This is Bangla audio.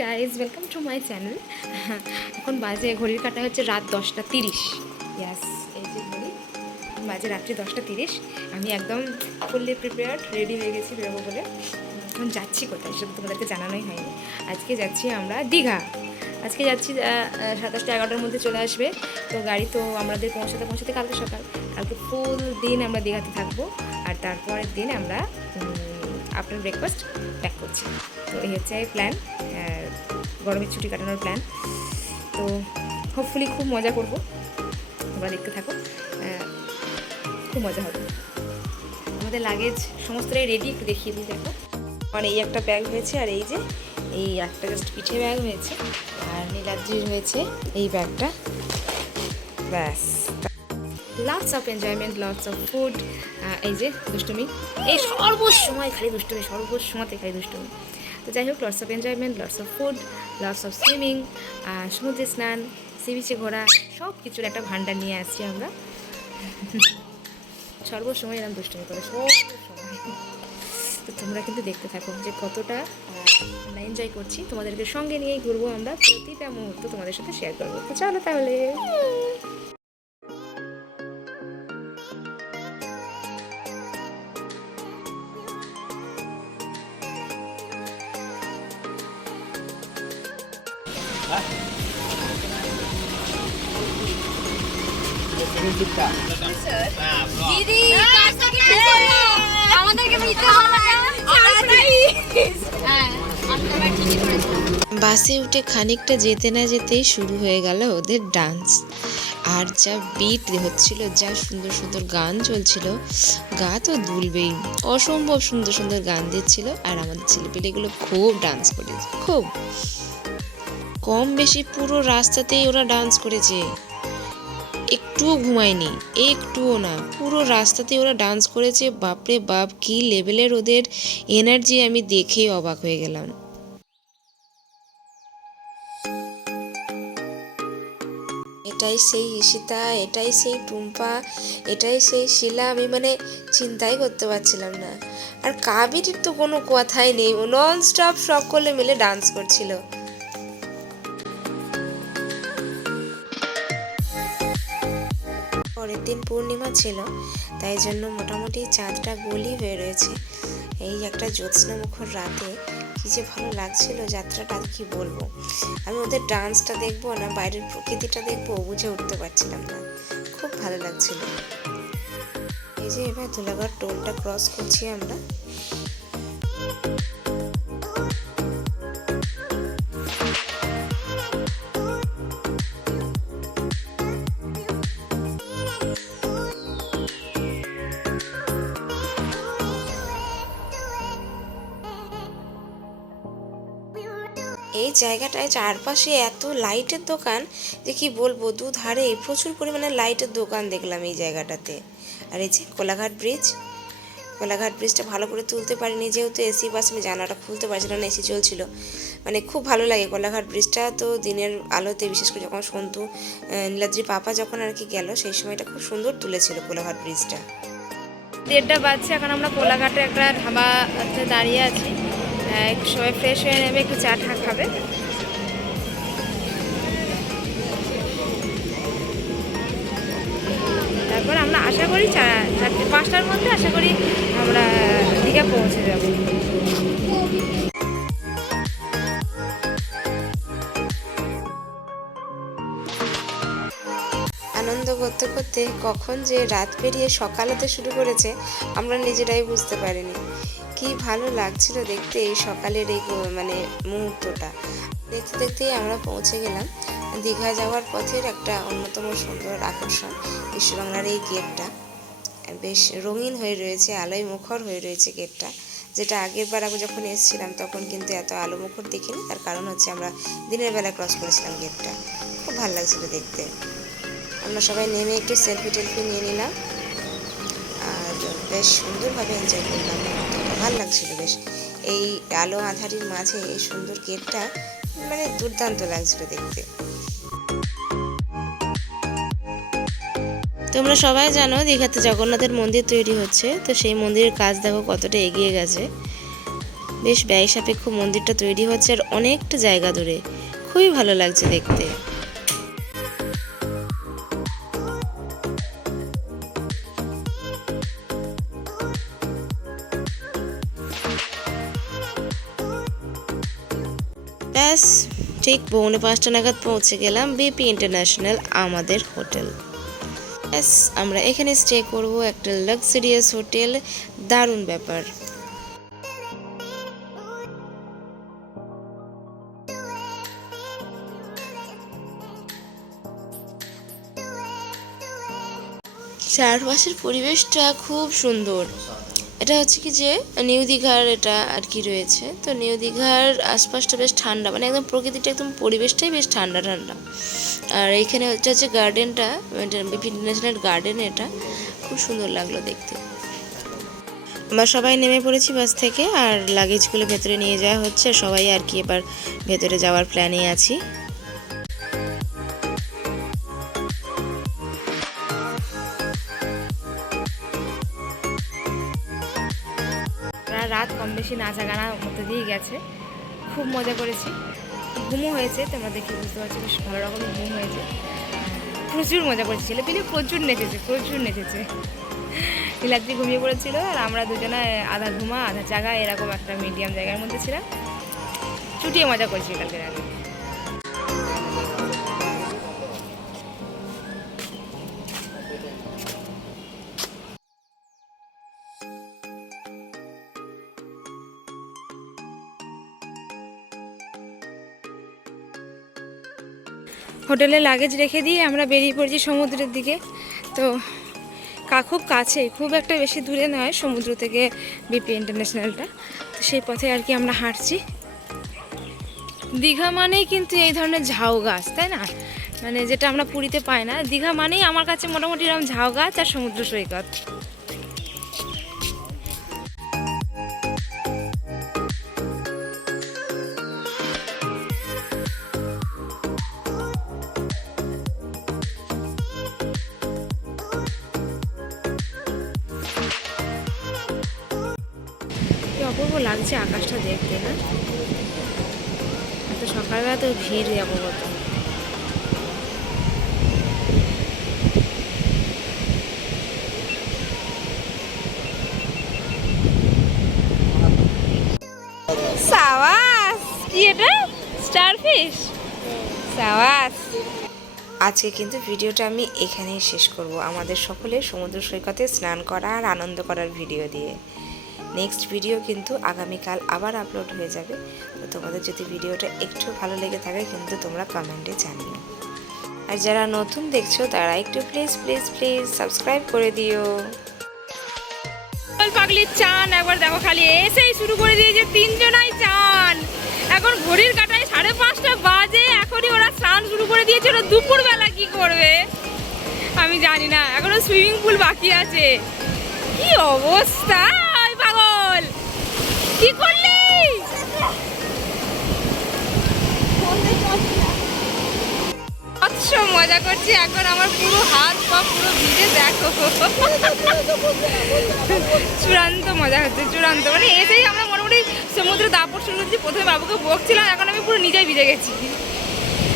Guys welcome to my channel এখন বাজে, ঘড়ির কাটা হচ্ছে রাত দশটা তিরিশ। ইয়াস এই যে ঘড়ি বাজে রাত্রি দশটা তিরিশ। আমি একদম ফুললি প্রিপেয়ার্ড রেডি হয়ে গেছি বেরোবো বলে। এখন যাচ্ছি কোথায় সেটা তোমাদেরকে জানানোই হয়নি। আজকে যাচ্ছি আমরা দীঘা। আজকে যাচ্ছি সাতাশটা এগারোটার মধ্যে চলে আসবে। তো গাড়ি তো আমাদের পৌঁছাতে পৌঁছাতে কালকে সকাল। কালকে ফুল দিন আমরা দীঘাতে থাকব। আর তারপরের দিন আমরা আফটার ব্রেকফাস্ট ব্যাক করছি। তো এই হচ্ছে প্ল্যান গরমের ছুটি কাটানোর প্ল্যান তো হোপফুলি খুব মজা করব। তোমরা দেখতে থাকো। খুব মজা হবে। আমাদের লাগেজ সমস্তটাই রেডি একটু দেখিয়ে দিই দেখো। মানে এই একটা ব্যাগ হয়েছে আর এই যে, এই একটা জাস্ট পিঠে ব্যাগ হয়েছে। আর নীলাদ্রির হয়েছে এই ব্যাগটা ব্যাস lots of enjoyment lots of food এই যে দুষ্টুমি। এই সর্বসময় খালি দুষ্টুমি সর্বসময়তে খালি দুষ্টুমি। তো যাই হোক lots of enjoyment lots of food lots of swimming সমুদ্রে স্নান, সি বিচে ঘোরা সব কিছুর একটা ভান্ডার নিয়ে আসছি আমরা। সর্বসময় এরকম দুষ্টুমি করে সর্বসময় তো তোমরা কিন্তু দেখতে থাকো যে কতটা আমরা এনজয় করছি। তোমাদেরকে সঙ্গে নিয়েই ঘুরবো আমরা। প্রতিটা মুহূর্ত তোমাদের সাথে শেয়ার করব। তো চলো তাহলে। দিদি আমাদেরকে হ্যাঁ ঠিকই করেছিলাম বাসে উঠে খানিকটা যেতে না যেতেই শুরু হয়ে গেল ওদের ডান্স। আর যা বিট হচ্ছিল যা সুন্দর সুন্দর গান চলছিল গা তো দুলবেই। অসম্ভব সুন্দর সুন্দর গান দিচ্ছিল আর আমাদের ছেলেপিলেগুলো খুব ডান্স করেছে খুব। কম বেশি পুরো রাস্তাতেই ওরা ডান্স করেছে। একটুও ঘুমায়নি, একটুও না, পুরো রাস্তাতে ওরা ডান্স করেছে। বাপরে বাপ, কি লেভেলের ওদের এনার্জি আমি দেখেই অবাক হয়ে গেলাম। এটাই সেই ঈশিতা, এটাই সেই টুম্পা, এটাই সেই শিলা, আমি মানে চিন্তাই করতে পারছিলাম না। আর কাবেরির তো কোনো কথাই নেই নন স্টপ সকলে মিলে ডান্স করছিল। পূর্ণিমা ছিল, তাই জন্য মোটামুটি চাঁদটা গলি হয়ে রয়েছে এই একটা জ্যোৎস্না মুখর রাতে কী যে ভালো লাগছিল যাত্রাটা কি বলব। আমি ওদের ডান্সটা দেখব না, বাইরের প্রকৃতিটা দেখব, বুঝে উঠতে পারছিলাম না। খুব ভালো লাগছিল। এই যে এবার ধুলাগড় টোলটা ক্রস করছি আমরা। জায়গাটায় চারপাশে এত লাইটের দোকান যে কি বলব, দুধারে প্রচুর পরিমাণে লাইটের দোকান দেখলাম এই জায়গাটাতে। আর এই যে কোলাঘাট ব্রিজ, কোলাঘাট ব্রিজটা ভালো করে তুলতে পারিনি, যেহেতু এসি বাস আমি জানাটা খুলতে পারছিলাম না, এসি চলছিল। মানে খুব ভালো লাগে কোলাঘাট ব্রিজটা, তো দিনের আলোতে বিশেষ করে যখন সন্তু নীলাদ্রি পাপা যখন আর কি গেল, সেই সময়টা খুব সুন্দর তুলেছিল কোলাঘাট ব্রিজটা। দেড়টা বাজছে, এখন আমরা কোলাঘাটে একটা ধাবা দাঁড়িয়ে আছি। একটু সবাই ফ্রেশ হয়ে নেবে, একটু চা ঠা খাবে। তারপর আমরা আশা করি চা- চারটে, পাঁচটার মধ্যে আশা করি আমরা দীঘা পৌঁছে যাব। আনন্দ করতে করতে কখন যে রাত পেরিয়ে সকাল হতে শুরু করেছে, আমরা নিজেরাই বুঝতে পারিনি। কি ভালো লাগছিল দেখতে এই সকালের এই মানে মুহূর্তটা? দেখতে দেখতেই আমরা পৌঁছে গেলাম দীঘা যাওয়ার পথের একটা অন্যতম সুন্দর আকর্ষণ, বিশ্ববাংলার এই গেটটা। বেশ রঙিন হয়ে রয়েছে, আলোয় মুখর হয়ে রয়েছে গেটটা। যেটা আগের বার আমি যখন এসেছিলাম তখন কিন্তু এত আলো মুখর দেখিনি, তার কারণ হচ্ছে আমরা দিনের বেলা ক্রস করেছিলাম গেটটা। খুব ভালো লাগছিল দেখতে। আমরা সবাই নেমে একটু সেলফি টেলফি নিয়ে নিলাম। আর বেশ সুন্দরভাবে এনজয় করলাম। ভালো লাগছিল বেশ। এই আলো আঁধারির মাঝে এই সুন্দর গেটটা মানে দুর্দান্ত লাগছিল দেখতে। তোমরা সবাই জানো দীঘাতে জগন্নাথের মন্দির তৈরি হচ্ছে, তো সেই মন্দিরের কাজ দেখো কতটা এগিয়ে গেছে। বেশ ব্যয় সাপেক্ষ মন্দিরটা তৈরি হচ্ছে আর অনেকটা জায়গা ধরে খুবই ভালো লাগছে দেখতে। ব্যাস, ঠিক পৌনে পাঁচটা নাগাদ পৌঁছে গেলাম বিপি ইন্টারন্যাশনাল আমাদের হোটেল। ব্যাস, আমরা এখানে স্টে করব একটা লাক্সারিয়াস হোটেল, দারুণ ব্যাপার। চারপাশের পরিবেশটা খুব সুন্দর। এটা হচ্ছে কি যে, নিউ দীঘার এটা আর কি রয়েছে। তো নিউ দীঘার আশপাশটা বেশ ঠান্ডা মানে একদম প্রকৃতিটা একদম পরিবেশটাই বেশ ঠান্ডা ঠান্ডা। আর এইখানে হচ্ছে হচ্ছে গার্ডেনটা ইন্টারন্যাশনাল গার্ডেন এটা, খুব সুন্দর লাগল দেখতে। আমরা সবাই নেমে পড়েছি বাস থেকে, আর লাগেজগুলো ভেতরে নিয়ে যাওয়া হচ্ছে সবাই আর কি এবার ভেতরে যাওয়ার প্ল্যানে আছি। রাত কম বেশি নাচা গানার মধ্যে দিয়ে গেছে। খুব মজা করেছি। ঘুমও হয়েছে, তোমরা দেখে বুঝতে পারছি বেশ ভালো রকম ঘুম হয়েছে। প্রচুর মজা করেছি। ছেলেপিলে প্রচুর নেচেছে প্রচুর নেচেছে। নীলাদ্রি ঘুমিয়ে পড়েছিল আর আমরা দুজনে আধা ঘুমা, আধা জাগা, এরকম একটা মিডিয়াম জায়গার মধ্যে ছিলাম। চুটিয়ে মজা করেছি কালকে রাতে। হোটেলে লাগেজ রেখে দিয়ে আমরা বেরিয়ে পড়েছি সমুদ্রের দিকে। তো কা, খুব কাছে খুব একটা বেশি দূরে নয় সমুদ্র থেকে বিপি ইন্টারন্যাশনালটা। তো সেই পথে আর কি আমরা হাঁটছি। দীঘা মানেই কিন্তু এই ধরনের ঝাউ গাছ, তাই না? মানে যেটা আমরা পুরীতে পাই না। দীঘা মানেই আমার কাছে মোটামুটি এরকম ঝাউ গাছ আর সমুদ্র সৈকত। অপূর্ব লাগছে আকাশটা দেখতে, না? এত সকালবেলা তো ভিড় যাব কত সাওয়াস সাওয়াস। আজকে কিন্তু ভিডিওটা আমি এখানেই শেষ করব। আমাদের সকলে সমুদ্র সৈকতে স্নান করা আর আনন্দ করার ভিডিও দিয়ে। নেক্সট ভিডিও কিন্তু আগামীকাল আবার আপলোড হয়ে যাবে। তো তোমাদের যদি ভিডিওটা একটু ভালো লেগে থাকে কিন্তু তোমরা কমেন্টে জানিও। আর যারা নতুন দেখছ, তারা একটু প্লিজ প্লিজ প্লিজ সাবস্ক্রাইব করে দিও। পাগলির চান, একবার দেখো খালি। এসেই শুরু করে দিয়েছে তিনজনাই চান। এখন ঘড়ির কাটায় সাড়ে পাঁচটা বাজে, এখনই ওরা স্নান শুরু করে দিয়েছে। ওরা দুপুরবেলা কি করবে? আমি জানি না, এখনও সুইমিং পুল বাকি আছে। কি অবস্থা? কি করলি? মজা করছি এখন আমার পুরো হাত পা পুরো ভিজে, দেখো। চূড়ান্ত মজা হচ্ছে, চূড়ান্ত। মানে এসেই আমরা মোটামুটি সমুদ্রে দাপড় শুরু করছি, প্রথমে বাবুকে বকছিলাম, এখন আমি পুরো নিজেই ভিজে গেছি।